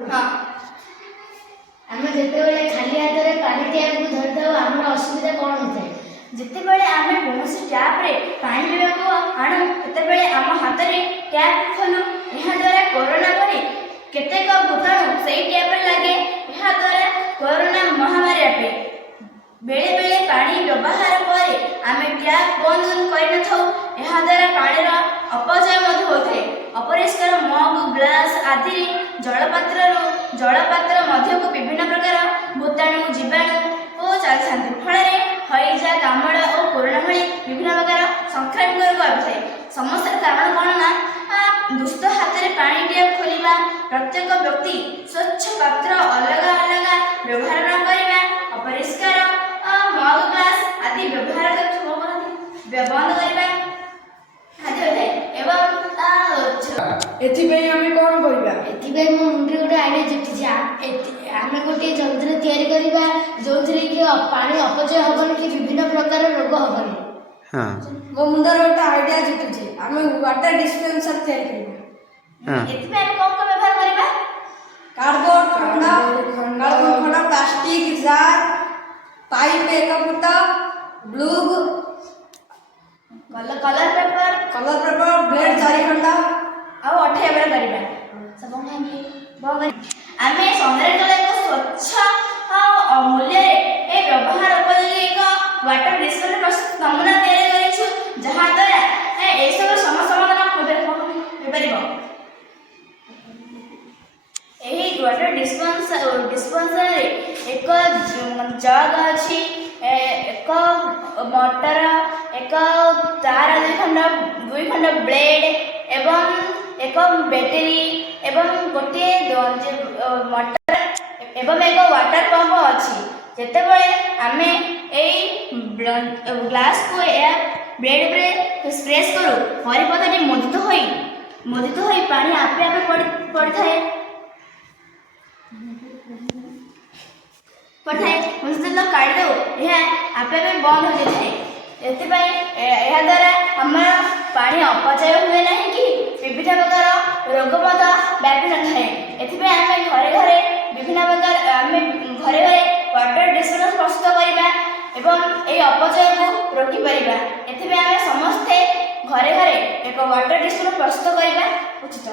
हाँ आम जितेबाला खाली हाथ में पानी टैप को धरता आम असुविधा कौन होता है? जितेबाला आम कौन टैप रे पानी पीवा आणु तेबे आम हाथ में टैप खोलु यहाँ द्वारा कोरोना भली केतेक भूताणु से टैप लगे यहाँ द्वारा कोरोना महामारी आटे बेले बेले पानी व्यवहार पर आम टैप बंद कर द्वारा पानी अपचय होता है। अपरिष्कार मग ग्लास आदि जलपात्र मध्य को विभिन्न प्रकार भूताणु जीवाणु और चलती फल हईजा कामड़ा और कोरोना भली विभिन्न प्रकार संक्रामक रोग आए। समस्या कारण कौन ना दुष्ट हाथ में पानी टैप खोलिबा प्रत्येक व्यक्ति स्वच्छ पात्र अलग अलग व्यवहार न करवा अपरिष्कार मग ग्लास आदि व्यवहार बंद करवा आदि होता है। एवं एथिପାଇଁ ଆମେ କ'ଣ କରିବା? एथिପାଇଁ मो मुंडे गोटे आईडिया जुटी आम गोटे यंत्र तैयारी करवा जो थी कि पानी अपचय हेनी कि विभिन्न प्रकार रोग हेनी। हाँ मो मुंडर गोटे आईडिया जुटुଛି ଆମେ वाटर डिस्पेंसर तैयारी କରିବା। हाँ एथिପାଇଁ ଆମେ कौन व्यवहार करवा कार्डबोर्ड खंड plastic jar pipe 1 foot blue colour paper blade 4 खंड आउ 8 एवरे करवा सब आमे संग्रह कला एक स्वच्छ अमूल्य ए व्यवहार उपयोगी एक वाटर डिस्पेंसर प्रस्तुत नमूना तैयार करिछु जहा द्वारा ए सब समस्या समाधान होई एही वाटर डिस्पेंसर एक जग अछि एक मोटर एक तार 2 खंड ब्लेड एवं एक बैटरी एवं गोटे मोटर एवं एक वाटर पंप अच्छी जितेबाला आम ग्लास को या ब्लेड पे स्प्रेस करूँ परिपथ मोदित हो पानी आपे आपे पड़ी थाए काढ़ी दे यह आपे बंद हो जाए। यह द्वारा आम पानी अपचय हुए ना कि विभिन्न प्रकार रोग व्यापी न थाए। आम घरे घरे विभिन्न प्रकार आम घरे घरे वाटर डिस्पेंसर प्रस्तुत करवा एवं ये अपचय को रोकीपर आम समस्ते घरे घरे एक वाटर डिस्पेंसर प्रस्तुत करवा उचित।